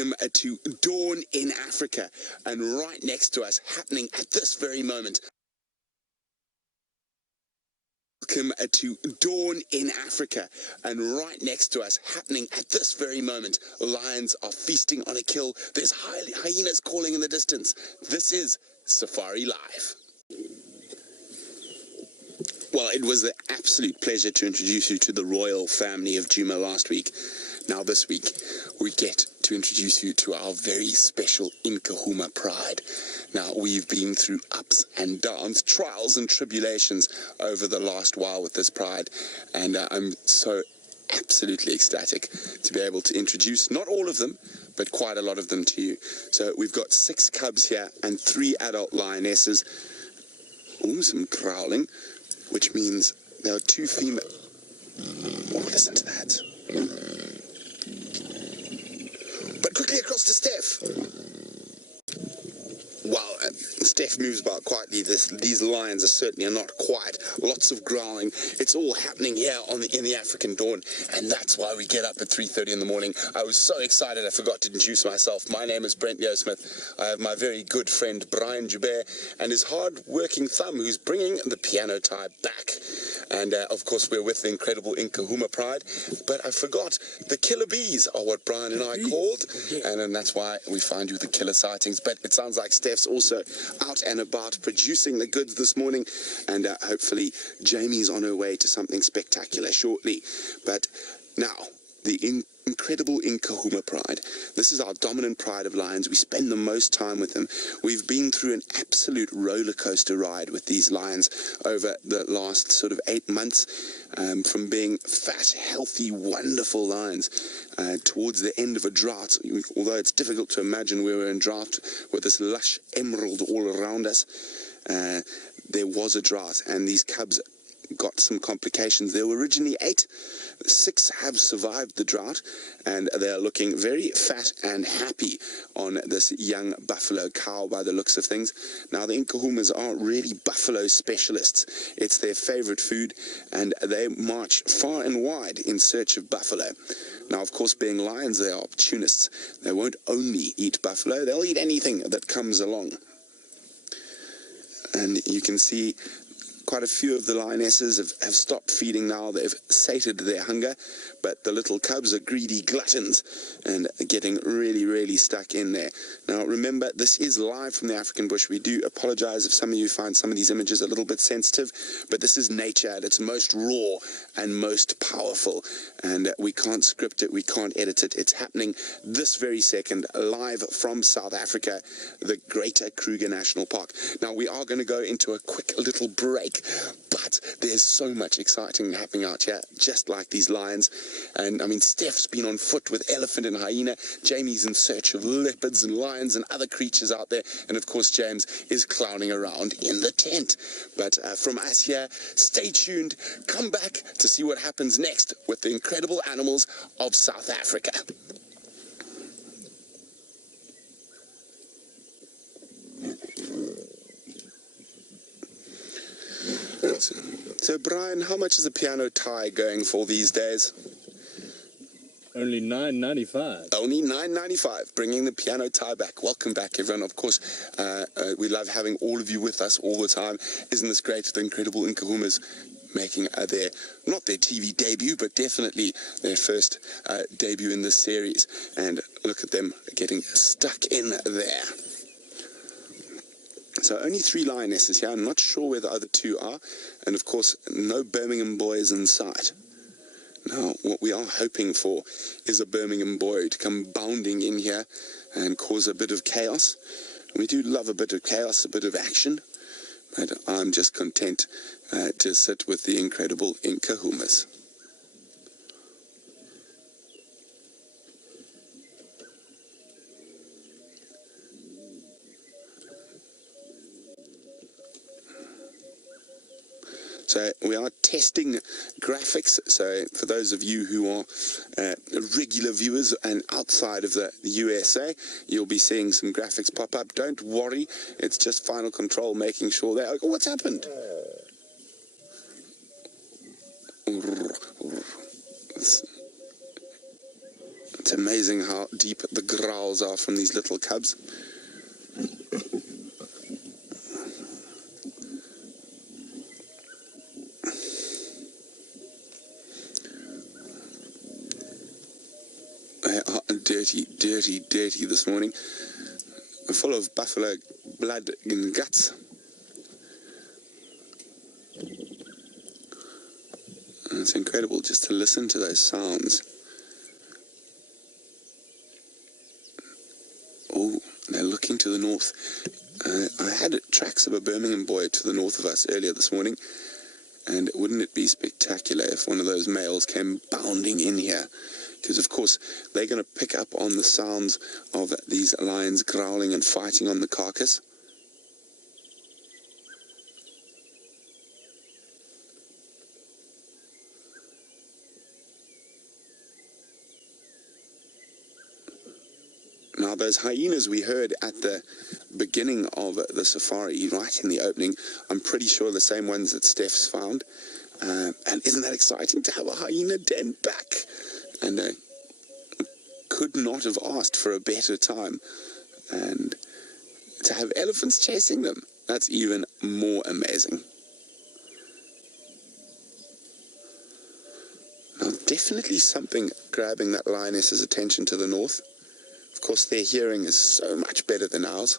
Welcome to Dawn in Africa, and right next to us, happening at this very moment. Welcome to Dawn in Africa, and right next to us, happening at this very moment, lions are feasting on a kill. There's hyenas calling in the distance. This is Safari Live. Well, it was an absolute pleasure to introduce you to the royal family of Djuma last week. Now this week, we get to introduce you to our very special Nkuhuma Pride. Now, we've been through ups and downs, trials and tribulations over the last while with this pride, and I'm so absolutely ecstatic to be able to introduce not all of them, but quite a lot of them to you. So we've got 6 cubs here and 3 adult lionesses. Ooh, some growling, which means there are 2 female. Oh, listen to that. But quickly across to Steph. Wow, Steph moves about quietly. These lions are certainly not quiet. Lots of growling. It's all happening here in the African dawn, and that's why we get up at 3:30 in the morning. I was so excited I forgot to introduce myself. My name is Brent. I have my very good friend Brian Joubert and his hard-working thumb who's bringing the piano tie back. And of course we're with the incredible Nkuhuma Pride, but I forgot the killer bees are what Brian and I called, and then that's why we find you the killer sightings. But it sounds like Steph's also out and about producing the goods this morning, and hopefully Jamie's on her way to something spectacular shortly. But now, the incredible Nkuhuma Pride. This is our dominant pride of lions. We spend the most time with them. We've been through an absolute roller coaster ride with these lions over the last sort of 8 months, from being fat, healthy, wonderful lions towards the end of a drought. Although it's difficult to imagine we were in drought with this lush emerald all around us, there was a drought, and these cubs got some complications. There were originally 8. 6 have survived the drought, and they are looking very fat and happy on this young buffalo cow by the looks of things. Now, the Nkuhumas aren't really buffalo specialists. It's their favorite food, and they march far and wide in search of buffalo. Now, of course, being lions, they are opportunists. They won't only eat buffalo, they'll eat anything that comes along. And you can see quite a few of the lionesses have stopped feeding now. They've sated their hunger, but the little cubs are greedy gluttons and getting really, really stuck in there. Now, remember, this is live from the African bush. We do apologize if some of you find some of these images a little bit sensitive, but this is nature at its most raw and most powerful, and we can't script it, we can't edit it. It's happening this very second, live from South Africa, the Greater Kruger National Park. Now, we are going to go into a quick little break, but there's so much exciting happening out here, just like these lions. And I mean, Steph's been on foot with elephant and hyena. Jamie's in search of leopards and lions and other creatures out there. And of course, James is clowning around in the tent. But from us here, stay tuned. Come back to see what happens next with the incredible animals of South Africa. So Brian, how much is a piano tie going for these days? Only $9.95. Only $9.95, bringing the piano tie back. Welcome back, everyone. Of course, we love having all of you with us all the time. Isn't this great? The incredible Nkuhumas making not their TV debut, but definitely their first debut in this series. And look at them getting stuck in there. So only 3 lionesses here. I'm not sure where the other 2 are. And of course, no Birmingham boys in sight. Now, what we are hoping for is a Birmingham boy to come bounding in here and cause a bit of chaos. We do love a bit of chaos, a bit of action. But I'm just content to sit with the incredible Nkuhumas. So we are testing graphics. So for those of you who are regular viewers and outside of the USA, you'll be seeing some graphics pop up. Don't worry, it's just final control making sure that... Oh, what's happened? It's amazing how deep the growls are from these little cubs. They are dirty, dirty, dirty this morning. Full of buffalo blood and guts. And it's incredible just to listen to those sounds. Oh, they're looking to the north. I had tracks of a Birmingham boy to the north of us earlier this morning, and wouldn't it be spectacular if one of those males came bounding in here? Because, of course, they're going to pick up on the sounds of these lions growling and fighting on the carcass. Now, those hyenas we heard at the beginning of the safari, right in the opening, I'm pretty sure the same ones that Steph's found. And isn't that exciting to have a hyena den back? And could not have asked for a better time. And to have elephants chasing them, that's even more amazing. Now, definitely something grabbing that lioness's attention to the north. Of course, their hearing is so much better than ours.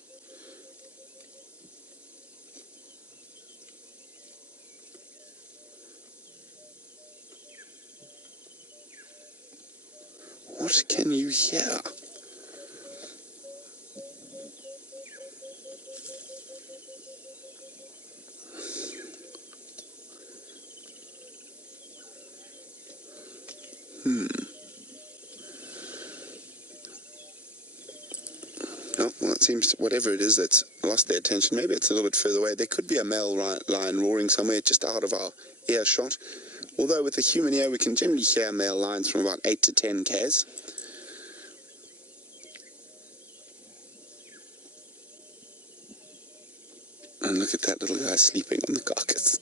What can you hear? Oh, well, it seems whatever it is that's lost their attention, maybe it's a little bit further away. There could be a male lion roaring somewhere just out of our earshot. Although with the human ear, we can generally hear male lions from about 8 to 10 k's. And look at that little guy sleeping on the carcass.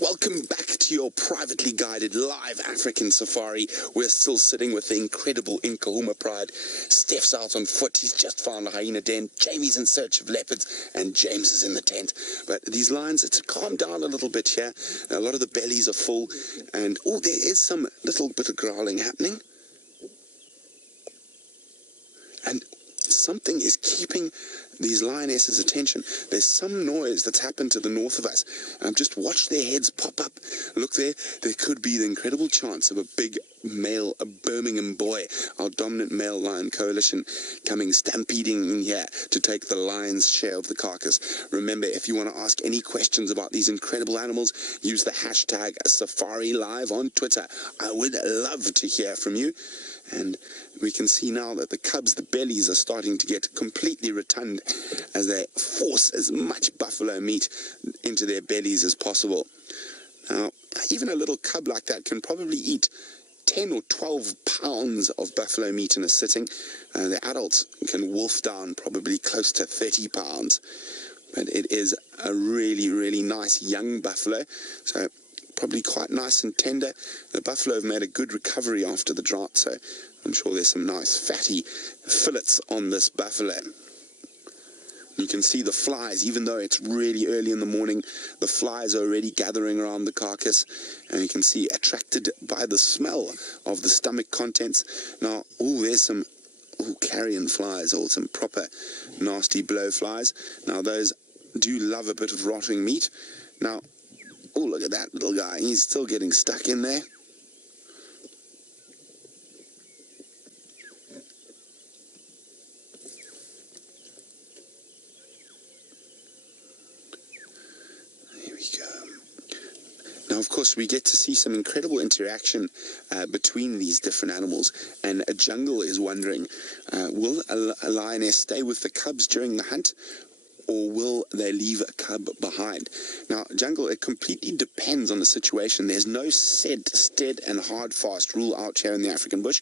Welcome back to your privately guided live African safari. We're still sitting with the incredible Nkuhuma Pride. Steph's out on foot. He's just found a hyena den. Jamie's in search of leopards, and James is in the tent. But these lions, it's calmed down a little bit here. A lot of the bellies are full, and oh, there is some little bit of growling happening. And something is keeping these lionesses' attention. There's some noise that's happened to the north of us. Just watch their heads pop up. Look there. There could be the incredible chance of a big male, a Birmingham boy, our dominant male lion coalition, coming stampeding in here to take the lion's share of the carcass. Remember, if you want to ask any questions about these incredible animals, use the hashtag #SafariLive on Twitter. I would love to hear from you. And we can see now that the cubs, the bellies are starting to get completely rotund as they force as much buffalo meat into their bellies as possible. Now, even a little cub like that can probably eat 10 or 12 pounds of buffalo meat in a sitting. The adults can wolf down probably close to 30 pounds. But it is a really, really nice young buffalo. So probably quite nice and tender. The buffalo have made a good recovery after the drought, so I'm sure there's some nice fatty fillets on this buffalo. You can see the flies, even though it's really early in the morning, the flies are already gathering around the carcass, and you can see attracted by the smell of the stomach contents. Now, there's some carrion flies, or some proper nasty blowflies. Now, those do love a bit of rotting meat. Now, look at that little guy. He's still getting stuck in there. of course, we get to see some incredible interaction between these different animals. And a jungle is wondering, will a lioness stay with the cubs during the hunt, or will they leave a cub behind? Now, jungle, it completely depends on the situation. There's no set, stead and hard, fast rule out here in the African bush.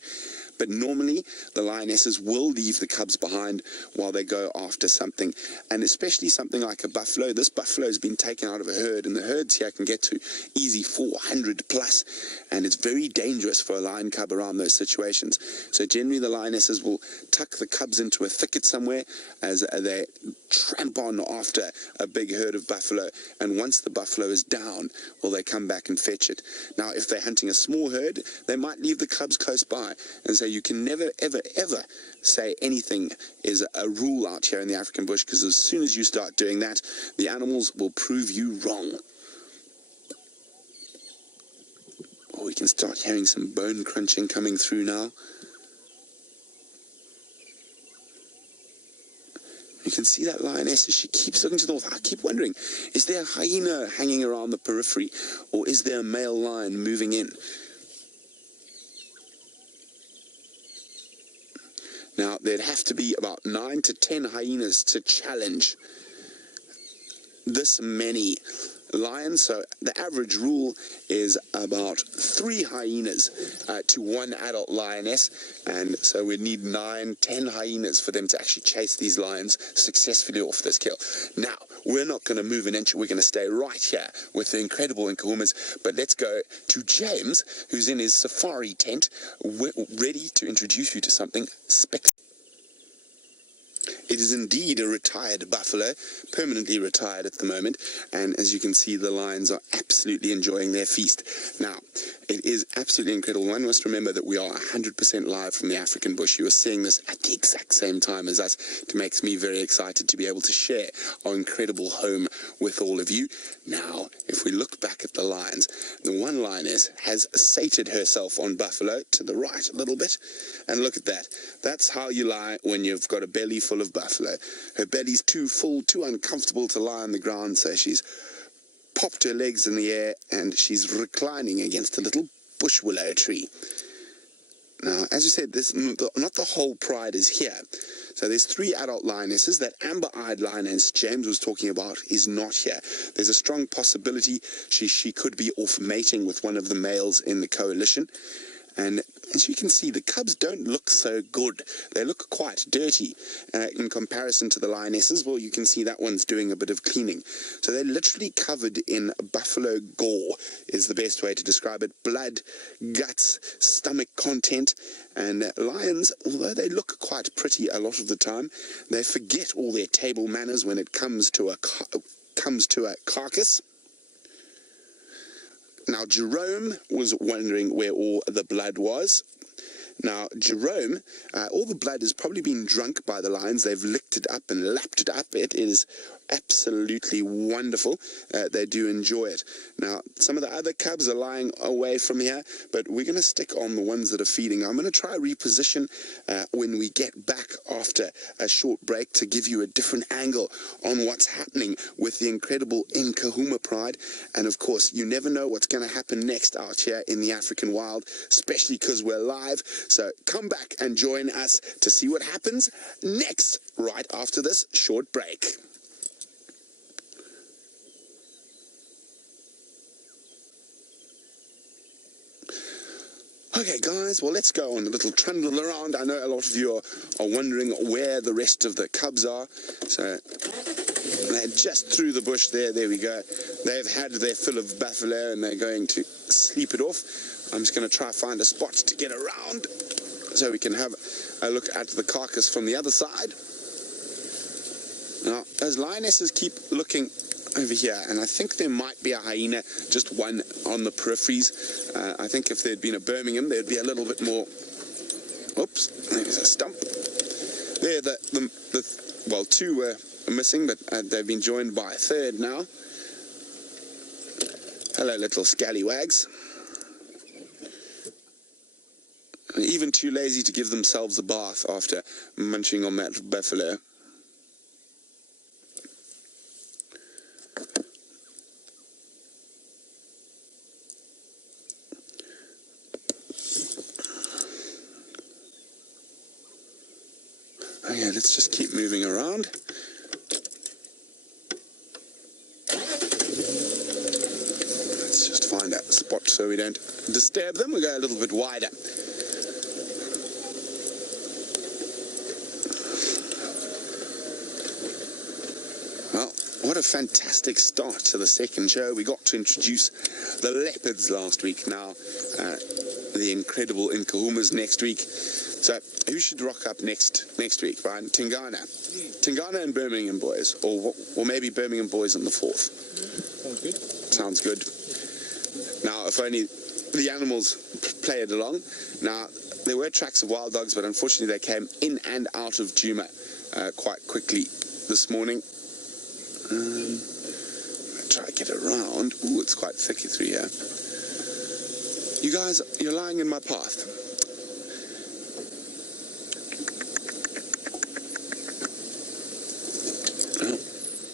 But normally, the lionesses will leave the cubs behind while they go after something. And especially something like a buffalo. This buffalo has been taken out of a herd, and the herds here can get to easy 400 plus. And it's very dangerous for a lion cub around those situations. So generally, the lionesses will tuck the cubs into a thicket somewhere as they tramp on after a big herd of buffalo. And once the buffalo is down, well, they come back and fetch it. Now, if they're hunting a small herd, they might leave the cubs close by. And so you can never, ever, ever say anything is a rule out here in the African bush, because as soon as you start doing that, the animals will prove you wrong. Oh, we can start hearing some bone crunching coming through now. You can see that lioness as she keeps looking to the north. I keep wondering, is there a hyena hanging around the periphery, or is there a male lion moving in? Now, there'd have to be about 9 to 10 hyenas to challenge this many lions. So the average rule is about 3 hyenas to 1 adult lioness. And so we need 9, 10 hyenas for them to actually chase these lions successfully off this kill. Now, we're not going to move an inch. We're going to stay right here with the incredible Nkuhumas. But let's go to James, who's in his safari tent, ready to introduce you to something spectacular. It is indeed a retired buffalo, permanently retired at the moment, and as you can see, the lions are absolutely enjoying their feast. Now, it is absolutely incredible. One must remember that we are 100% live from the African bush. You are seeing this at the exact same time as us. It makes me very excited to be able to share our incredible home with all of you. Now, if we look back at the lions, the one lioness has sated herself on buffalo to the right a little bit, and look at that. That's how you lie when you've got a belly full of buffalo. Her belly's too full, too uncomfortable to lie on the ground, so she's popped her legs in the air and she's reclining against a little bush willow tree. Now, as you said, not the whole pride is here. So there's 3 adult lionesses. That amber-eyed lioness James was talking about is not here. There's a strong possibility she could be off mating with one of the males in the coalition. And as you can see, the cubs don't look so good. They look quite dirty in comparison to the lionesses. Well, you can see that one's doing a bit of cleaning. So they're literally covered in buffalo gore, is the best way to describe it. Blood, guts, stomach content. And lions, although they look quite pretty a lot of the time, they forget all their table manners when it comes to a carcass. Now, Jerome was wondering where all the blood was. Now, Jerome, all the blood has probably been drunk by the lions. They've licked it up and lapped it up. It is absolutely wonderful. They do enjoy it. Now, some of the other cubs are lying away from here, but we're going to stick on the ones that are feeding. I'm going to try reposition when we get back after a short break to give you a different angle on what's happening with the incredible Nkuhuma Pride. And of course, you never know what's going to happen next out here in the African wild, especially because we're live. So come back and join us to see what happens next, right after this short break. Okay, guys, well, let's go on a little trundle around. I know a lot of you are wondering where the rest of the cubs are. So they're just through the bush there. There we go. They've had their fill of buffalo and they're going to sleep it off. I'm just going to try find a spot to get around so we can have a look at the carcass from the other side. Now, those lionesses keep looking over here, and I think there might be a hyena, just one on the peripheries. I think if there'd been a Birmingham, there'd be a little bit more. Oops, there's a stump. There, well, 2 were missing, but they've been joined by a 3rd now. Hello, little scallywags. Even too lazy to give themselves a bath after munching on that buffalo. Okay, let's just keep moving around. Let's just find a spot so we don't disturb them. We'll go a little bit wider. Well, what a fantastic start to the second show. We got to introduce the leopards last week. Now, the incredible Nkuhumas next week. So, who should rock up next week, Brian? Tingana and Birmingham boys, or maybe Birmingham boys on the 4th. Sounds good. Sounds good. Now, if only the animals played along. Now, there were tracks of wild dogs, but unfortunately they came in and out of Djuma quite quickly this morning. I'll try to get around. Ooh, it's quite thicky through here. You guys, you're lying in my path.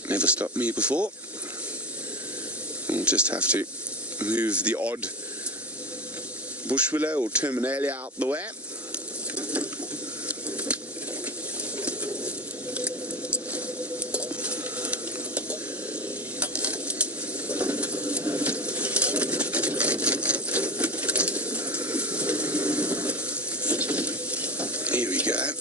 Never stopped me before. We'll just have to move the odd bush willow or terminalia out the way. Here we go.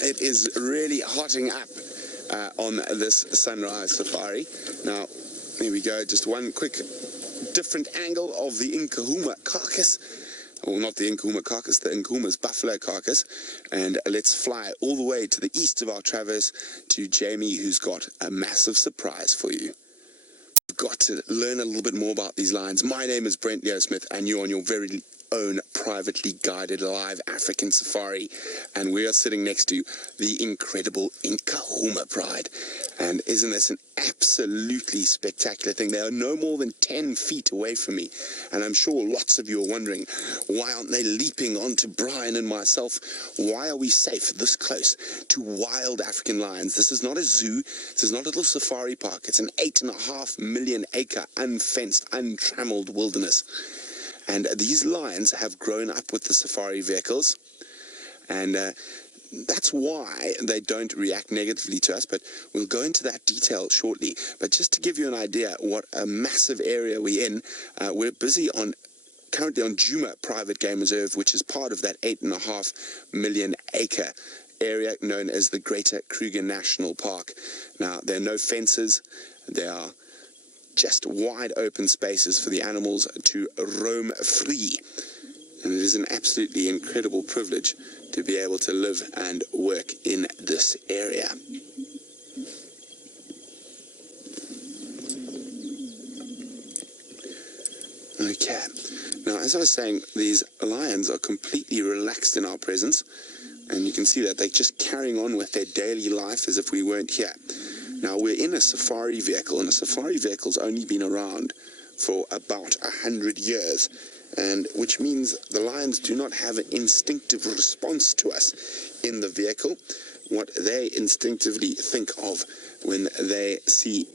It is really hotting up on this sunrise safari. Now, here we go, just one quick different angle of the Nkuhuma carcass. Well, not the Nkuhuma carcass, the Nkuhuma's buffalo carcass. And let's fly all the way to the east of our traverse to Jamie, who's got a massive surprise for you. You've got to learn a little bit more about these lions. My name is Brent Smith, and you're on your very own privately guided live African safari, and we are sitting next to the incredible Nkuhuma Pride. And isn't this an absolutely spectacular thing? They are no more than 10 feet away from me, and I'm sure lots of you are wondering, why aren't they leaping onto Brian and myself? Why are we safe this close to wild African lions? This is not a zoo. This is not a little safari park. It's an 8.5 million acre unfenced, untrammeled wilderness. And these lions have grown up with the safari vehicles, and that's why they don't react negatively to us, but we'll go into that detail shortly. But just to give you an idea what a massive area we're in, we're busy currently on Djuma Private Game Reserve, which is part of that 8.5 million acre area known as the Greater Kruger National Park. Now, there are no fences. There are just wide open spaces for the animals to roam free. And it is an absolutely incredible privilege to be able to live and work in this area. Okay. Now, as I was saying, these lions are completely relaxed in our presence, and you can see that they're just carrying on with their daily life as if we weren't here. Now, we're in a safari vehicle, and a safari vehicle's only been around for about 100 years, and which means the lions do not have an instinctive response to us in the vehicle. What they instinctively think of when they see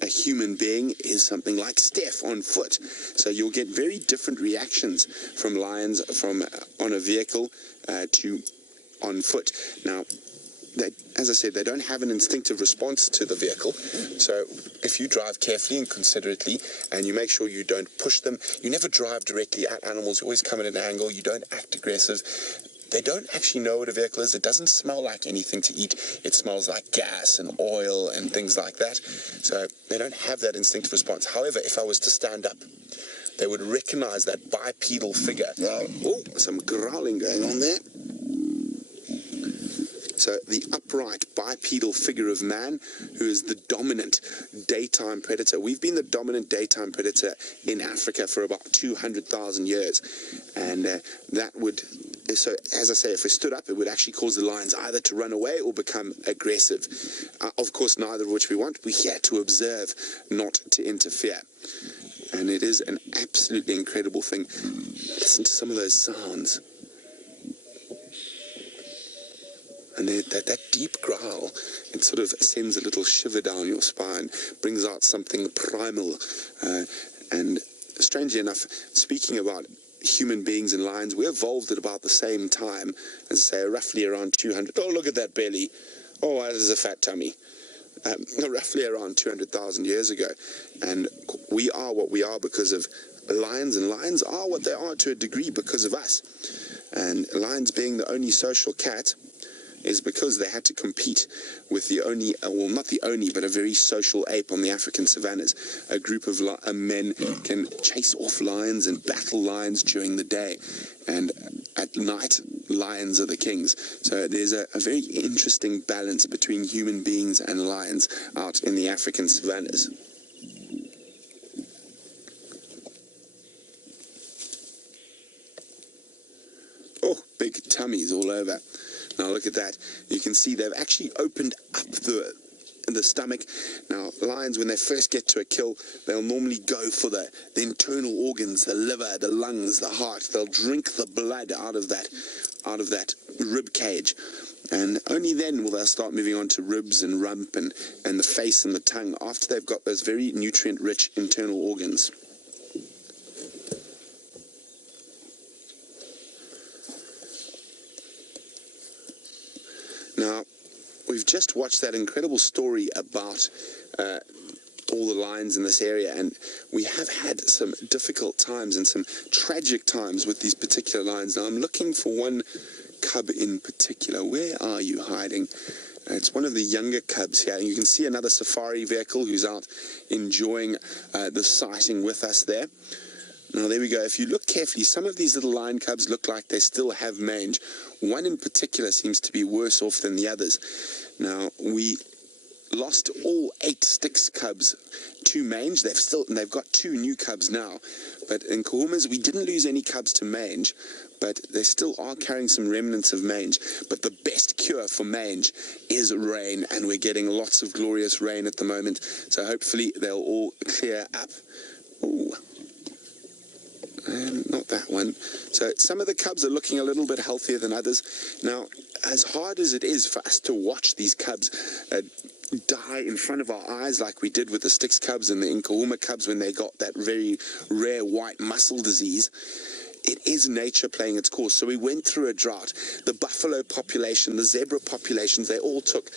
a human being is something like Steph on foot. So you'll get very different reactions from lions from on a vehicle to on foot. Now, as I said, they don't have an instinctive response to the vehicle. So if you drive carefully and considerately, and you make sure you don't push them, you never drive directly at animals, you always come at an angle, you don't act aggressive. They don't actually know what a vehicle is. It doesn't smell like anything to eat. It smells like gas and oil and things like that. So they don't have that instinctive response. However, if I was to stand up, they would recognize that bipedal figure. Oh, some growling going on there. So the upright bipedal figure of man, who is the dominant daytime predator. We've been the dominant daytime predator in Africa for about 200,000 years. And that would, so as I say, if we stood up, it would actually cause the lions either to run away or become aggressive. Of course, neither of which we want. We're here to observe, not to interfere. And and it is an absolutely incredible thing. Listen to some of those sounds. And that deep growl, it sort of sends a little shiver down your spine, brings out something primal. And strangely enough, speaking about human beings and lions, we evolved at about the same time, as I say, roughly around 200. Oh, look at that belly. Oh, that is a fat tummy. Roughly around 200,000 years ago. And we are what we are because of lions, and lions are what they are to a degree because of us. And lions being the only social cat is because they had to compete with the only, well, not the only, but a very social ape on the African savannas. A group of men can chase off lions and battle lions during the day, and at night, lions are the kings. So there's a very interesting balance between human beings and lions out in the African savannas. Oh, big tummies all over. Now look at that. You can see they've actually opened up the stomach. Now lions, when they first get to a kill, they'll normally go for the internal organs, the liver, the lungs, the heart. They'll drink the blood out of that rib cage, and only then will they start moving on to ribs and rump and the face and the tongue, after they've got those very nutrient-rich internal organs. Now, we've just watched that incredible story about all the lions in this area, and we have had some difficult times and some tragic times with these particular lions. Now, I'm looking for one cub in particular. Where are you hiding? It's one of the younger cubs here. You can see another safari vehicle who's out enjoying the sighting with us there. Now, there we go. If you look carefully, some of these little lion cubs look like they still have mange. One in particular seems to be worse off than the others. Now, we lost all 8 Styx cubs to mange. They've got 2 new cubs now. But in Nkuhuma's, we didn't lose any cubs to mange, but they still are carrying some remnants of mange. But the best cure for mange is rain, and we're getting lots of glorious rain at the moment. So hopefully they'll all clear up. Ooh. Not that one. So some of the cubs are looking a little bit healthier than others. Now, as hard as it is for us to watch these cubs die in front of our eyes, like we did with the Styx cubs and the Nkuhuma cubs when they got that very rare white muscle disease, it is nature playing its course. So we went through a drought. The buffalo population, the zebra populations, they all took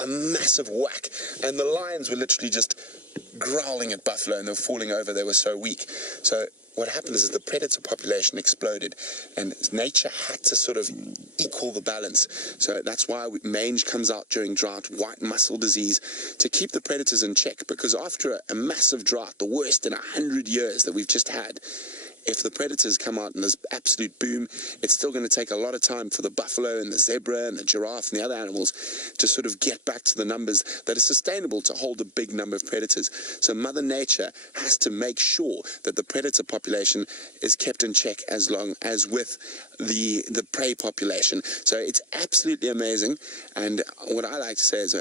a massive whack, and the lions were literally just growling at buffalo, and they were falling over. They were so weak. So what happened is the predator population exploded, and nature had to sort of equal the balance. So that's why mange comes out during drought, white muscle disease, to keep the predators in check. Because after a massive drought, the worst in 100 years that we've just had, if the predators come out in this absolute boom, it's still going to take a lot of time for the buffalo and the zebra and the giraffe and the other animals to sort of get back to the numbers that are sustainable to hold a big number of predators. So Mother Nature has to make sure that the predator population is kept in check as long as with the prey population. So it's absolutely amazing. And what I like to say is,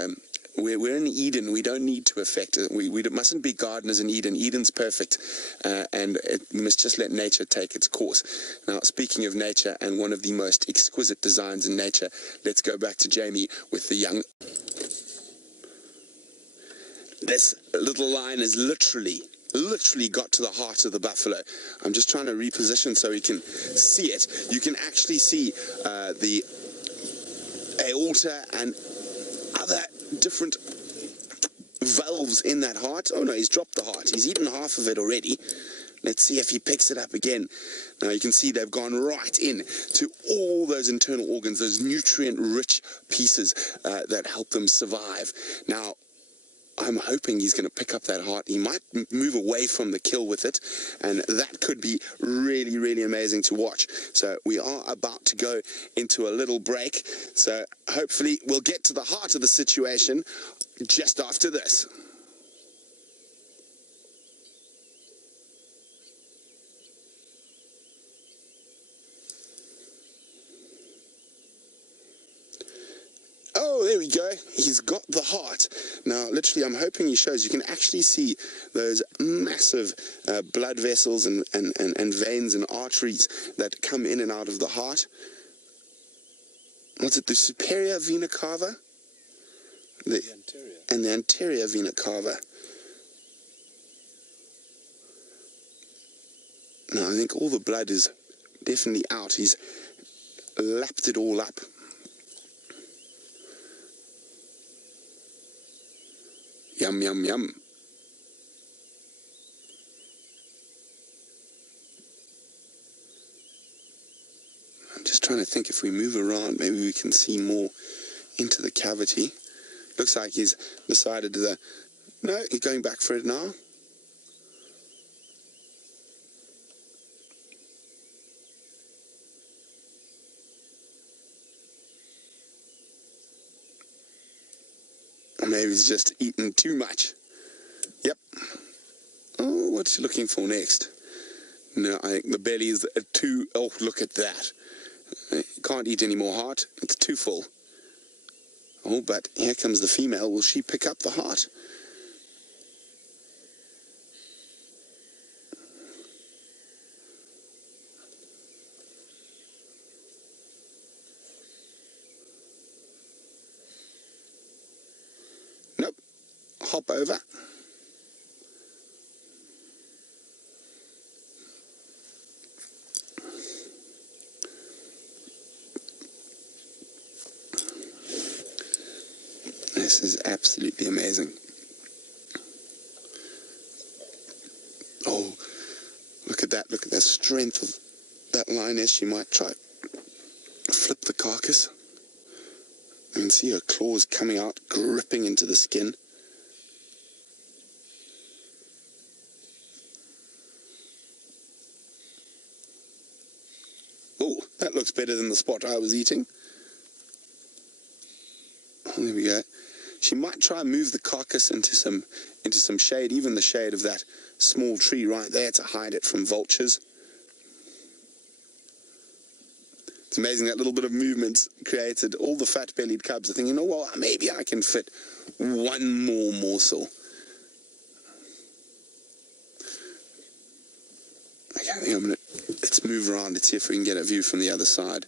we're in Eden. We don't need to affect it. We mustn't be gardeners in Eden. Eden's perfect, and we must just let nature take its course. Now, speaking of nature and one of the most exquisite designs in nature, let's go back to Jamie with the young. This little lion has literally got to the heart of the buffalo. I'm just trying to reposition so we can see it. You can actually see the aorta and other different valves in that heart. Oh no, he's dropped the heart. He's eaten half of it already. Let's see if he picks it up again. Now you can see they've gone right in to all those internal organs, those nutrient-rich pieces that help them survive. Now, I'm hoping he's going to pick up that heart. He might move away from the kill with it, and that could be really, really amazing to watch. So we are about to go into a little break. So hopefully we'll get to the heart of the situation just after this. Oh, there we go. He's got the heart. Now, literally, I'm hoping he shows. You can actually see those massive blood vessels and veins and arteries that come in and out of the heart. What's it, the superior vena cava? The anterior. And the anterior vena cava. Now, I think all the blood is definitely out. He's lapped it all up. Yum, yum, yum. I'm just trying to think, if we move around, maybe we can see more into the cavity. Looks like he's decided to... No, he's going back for it now. Or maybe he's just eaten too much. Yep. Oh, what's he looking for next? No, I think the belly is too... Oh, look at that. Can't eat any more heart. It's too full. Oh, but here comes the female. Will she pick up the heart? Nope. Hop over. This is absolutely amazing. Oh, look at that. Look at the strength of that lioness. She might try flip the carcass. You can see her claws coming out, gripping into the skin. Oh, that looks better than the spot I was eating. Oh, there we go. She might try and move the carcass into some shade, even the shade of that small tree right there, to hide it from vultures. It's amazing, that little bit of movement created all the fat-bellied cubs are thinking, oh, well, maybe I can fit one more morsel. Okay, I think let's move around. Let's see if we can get a view from the other side.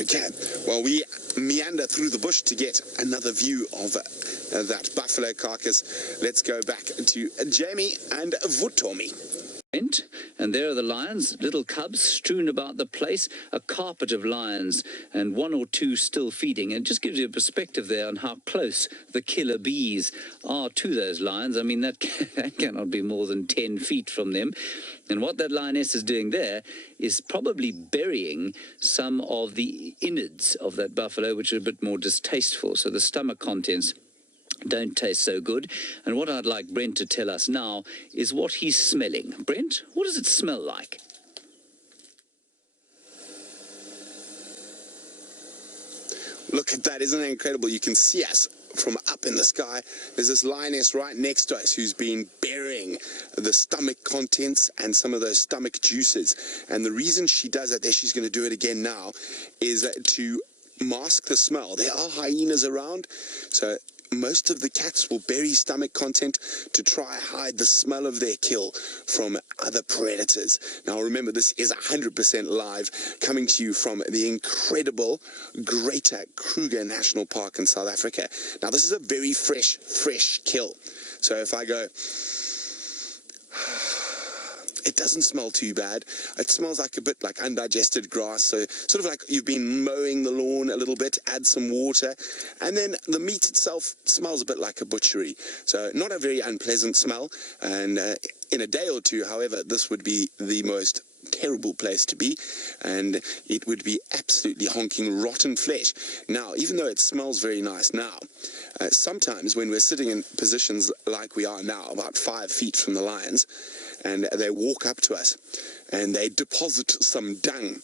Okay, well, we meander through the bush to get another view of that buffalo carcass. Let's go back to Jamie and Vutomi. And there are the lions, little cubs strewn about the place, a carpet of lions, and one or two still feeding. And it just gives you a perspective there on how close the killer bees are to those lions. I mean, that cannot be more than 10 feet from them. And what that lioness is doing there is probably burying some of the innards of that buffalo, which are a bit more distasteful. So the stomach contents don't taste so good. And what I'd like Brent to tell us now is what he's smelling. Brent, what does it smell like? Look at that, isn't that incredible? You can see us from up in the sky. There's this lioness right next to us who's been burying the stomach contents and some of those stomach juices. And the reason she does that, there she's going to do it again now, is to mask the smell. There are hyenas around, so most of the cats will bury stomach content to try hide the smell of their kill from other predators. Now remember, this is 100% live, coming to you from the incredible Greater Kruger National Park in South Africa. Now this is a very fresh kill. So if I go... It doesn't smell too bad. It smells like a bit like undigested grass, so sort of like you've been mowing the lawn a little bit. Add some water, and then the meat itself smells a bit like a butchery. So not a very unpleasant smell, and in a day or two, however, this would be the most terrible place to be, and it would be absolutely honking rotten flesh. Now, even though it smells very nice now, sometimes when we're sitting in positions like we are now, about 5 feet from the lions, and they walk up to us and they deposit some dung,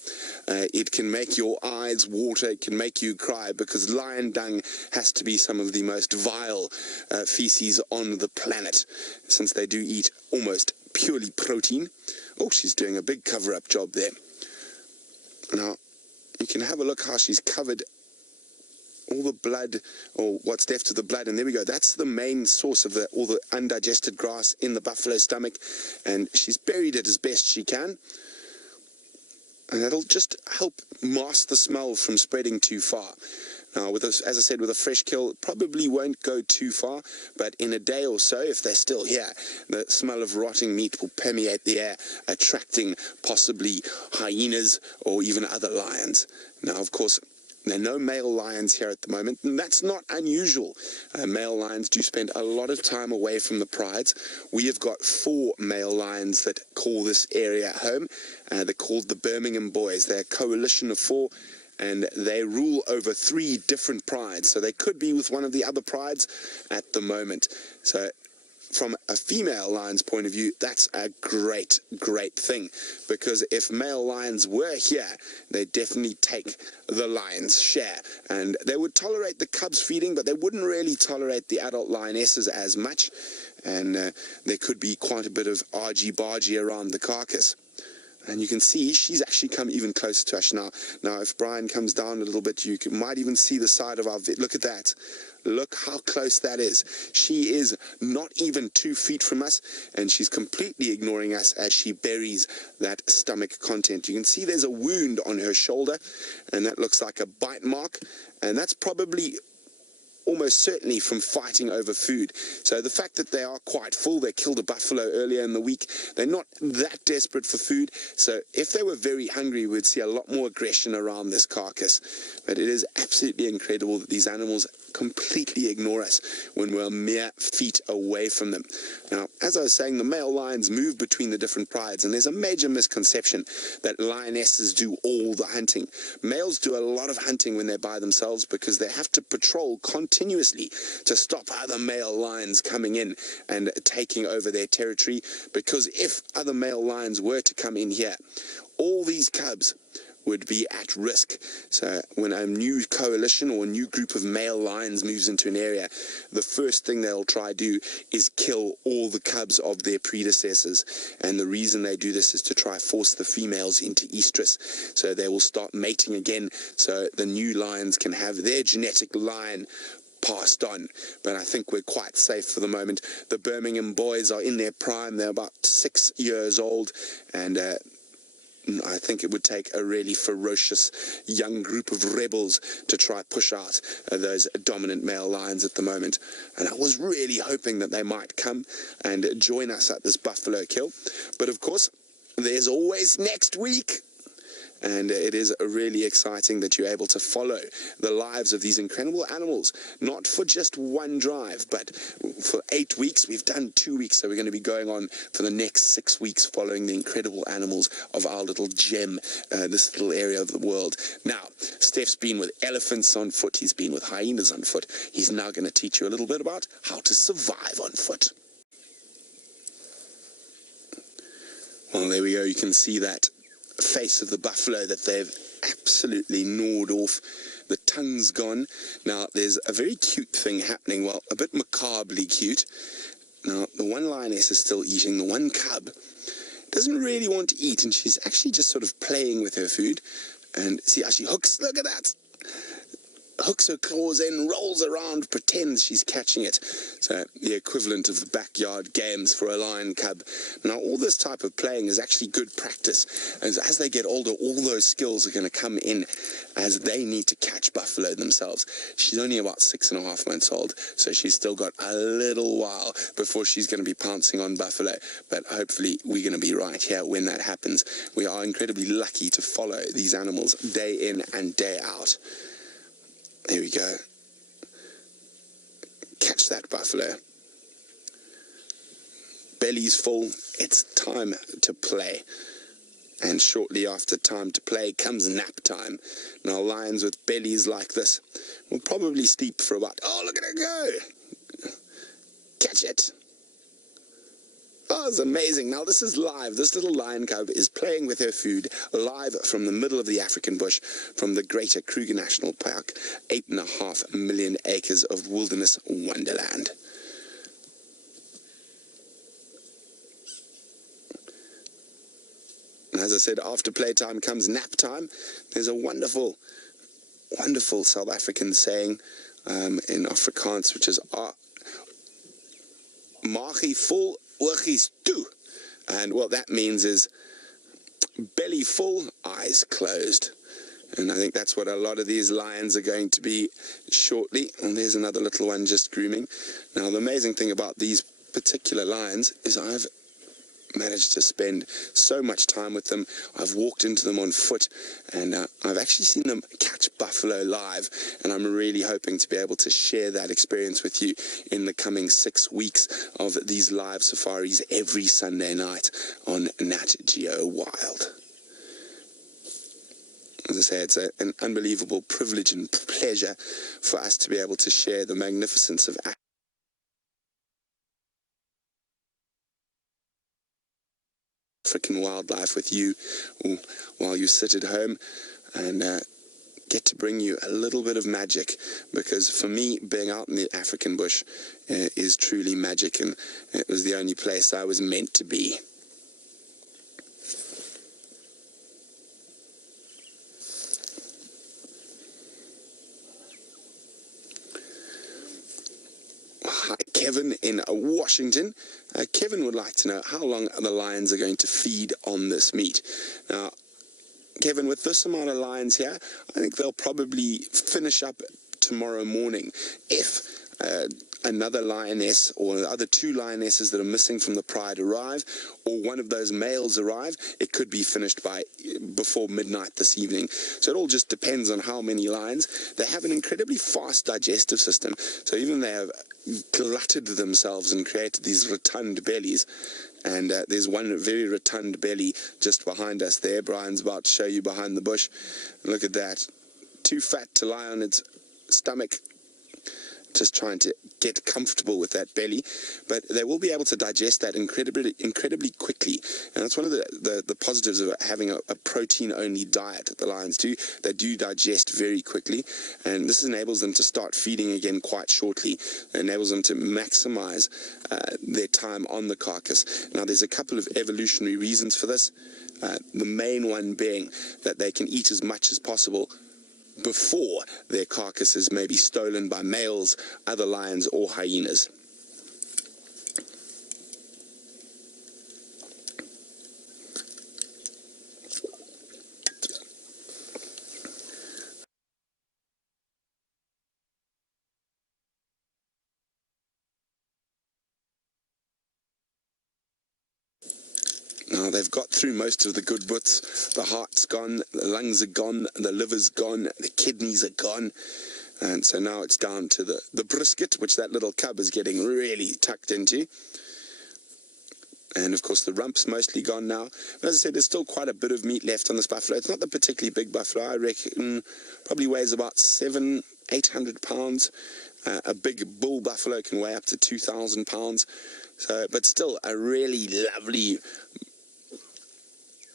it can make your eyes water, it can make you cry, because lion dung has to be some of the most vile feces on the planet, since they do eat almost purely protein. Oh, she's doing a big cover-up job there. Now, You can have a look how she's covered all the blood, or what's left of the blood, and there we go. That's the main source of all the undigested grass in the buffalo's stomach, and she's buried it as best she can, and that'll just help mask the smell from spreading too far. Now, as I said, with a fresh kill, it probably won't go too far, but in a day or so, if they're still here, the smell of rotting meat will permeate the air, attracting possibly hyenas or even other lions. Now, of course, there are no male lions here at the moment, and that's not unusual. Male lions do spend a lot of time away from the prides. We have got 4 male lions that call this area home. They're called the Birmingham Boys. They're a coalition of 4, and they rule over 3 different prides. So they could be with one of the other prides at the moment. So from a female lion's point of view, that's a great thing, because if male lions were here, they'd definitely take the lion's share, and they would tolerate the cubs feeding, but they wouldn't really tolerate the adult lionesses as much, and there could be quite a bit of argy-bargy around the carcass. And you can see she's actually come even closer to us now. Now, if Brian comes down a little bit, you might even see the side of our look at that. Look how close that is. She is not even 2 feet from us, and she's completely ignoring us as she buries that stomach content. You can see there's a wound on her shoulder, and that looks like a bite mark, and that's probably almost certainly from fighting over food. So the fact that they are quite full, they killed a buffalo earlier in the week, they're not that desperate for food. So if they were very hungry, we'd see a lot more aggression around this carcass. But it is absolutely incredible that these animals completely ignore us when we're mere feet away from them. Now, as I was saying, the male lions move between the different prides, and there's a major misconception that lionesses do all the hunting. Males do a lot of hunting when they're by themselves because they have to patrol continuously to stop other male lions coming in and taking over their territory, because if other male lions were to come in here, all these cubs would be at risk. So when a new coalition or a new group of male lions moves into an area, the first thing they'll try to do is kill all the cubs of their predecessors. And the reason they do this is to try force the females into estrus. So they will start mating again, so the new lions can have their genetic line passed on. But I think we're quite safe for the moment. The Birmingham Boys are in their prime. They're about 6 years old, and I think it would take a really ferocious young group of rebels to try push out those dominant male lions at the moment. And I was really hoping that they might come and join us at this buffalo kill. But of course, there's always next week. And it is really exciting that you're able to follow the lives of these incredible animals, not for just one drive, but for 8 weeks. We've done 2 weeks, so we're going to be going on for the next 6 weeks following the incredible animals of our little gem, this little area of the world. Now, Steph's been with elephants on foot. He's been with hyenas on foot. He's now going to teach you a little bit about how to survive on foot. Well, there we go. You can see that face of the buffalo that they've absolutely gnawed off. The tongue's gone. Now, there's a very cute thing happening, well, a bit macabrely cute. Now, the one lioness is still eating. The one cub doesn't really want to eat, and she's actually just sort of playing with her food. And see how she hooks, look at that! Hooks her claws in, rolls around, pretends she's catching it. So the equivalent of the backyard games for a lion cub. Now, all this type of playing is actually good practice. As they get older, all those skills are going to come in as they need to catch buffalo themselves. She's only about 6.5 months old, so she's still got a little while before she's going to be pouncing on buffalo. But hopefully we're going to be right here when that happens. We are incredibly lucky to follow these animals day in and day out. There we go. Catch that buffalo. Belly's full. It's time to play. And shortly after time to play comes nap time. Now, lions with bellies like this will probably sleep for about, oh, look at her go! Catch it! Oh, it's amazing. Now, this is live. This little lion cub is playing with her food live from the middle of the African bush, from the Greater Kruger National Park, 8.5 million acres of wilderness wonderland. And as I said, after playtime comes nap time. There's a wonderful, wonderful South African saying in Afrikaans, which is "Magie vol, oogies toe." And what that means is belly full, eyes closed. And I think that's what a lot of these lions are going to be shortly. And there's another little one just grooming. Now, the amazing thing about these particular lions is I've managed to spend so much time with them. I've walked into them on foot, and I've actually seen them catch buffalo live, and I'm really hoping to be able to share that experience with you in the coming 6 weeks of these live safaris every Sunday night on Nat.Geo Wild. As I say, it's an unbelievable privilege and pleasure for us to be able to share the magnificence of African wildlife with you while you sit at home, and get to bring you a little bit of magic, because for me, being out in the African bush is truly magic, and it was the only place I was meant to be. Hi, Kevin in Washington. Kevin would like to know how long the lions are going to feed on this meat. Now, Kevin, with this amount of lions here, I think they'll probably finish up tomorrow morning. If another lioness or the other 2 lionesses that are missing from the pride arrive, or one of those males arrive, it could be finished before midnight this evening. So it all just depends on how many lions. They have an incredibly fast digestive system, so even they have glutted themselves and created these rotund bellies. And there's one very rotund belly just behind us there. Brian's about to show you behind the bush. Look at that. Too fat to lie on its stomach. Just trying to get comfortable with that belly, but they will be able to digest that incredibly quickly, and that's one of the positives of having a protein-only diet. The lions do, they do digest very quickly, and this enables them to start feeding again quite shortly. It enables them to maximize their time on the carcass. Now, there's a couple of evolutionary reasons for this, the main one being that they can eat as much as possible before their carcasses may be stolen by males, other lions, or hyenas. Now, they've got through most of the good bits. The heart's gone, the lungs are gone, the liver's gone, the kidneys are gone. And so now it's down to the brisket, which that little cub is getting really tucked into. And, of course, the rump's mostly gone now. But as I said, there's still quite a bit of meat left on this buffalo. It's not the particularly big buffalo. I reckon probably weighs about 700-800 pounds. A big bull buffalo can weigh up to 2,000 pounds. So, but still a really lovely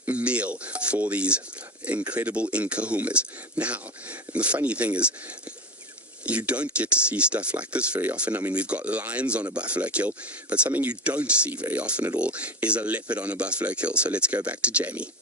meal for these incredible Nkuhumas. Now, the funny thing is, you don't get to see stuff like this very often. I mean, we've got lions on a buffalo kill, but something you don't see very often at all is a leopard on a buffalo kill. So let's go back to Jamie.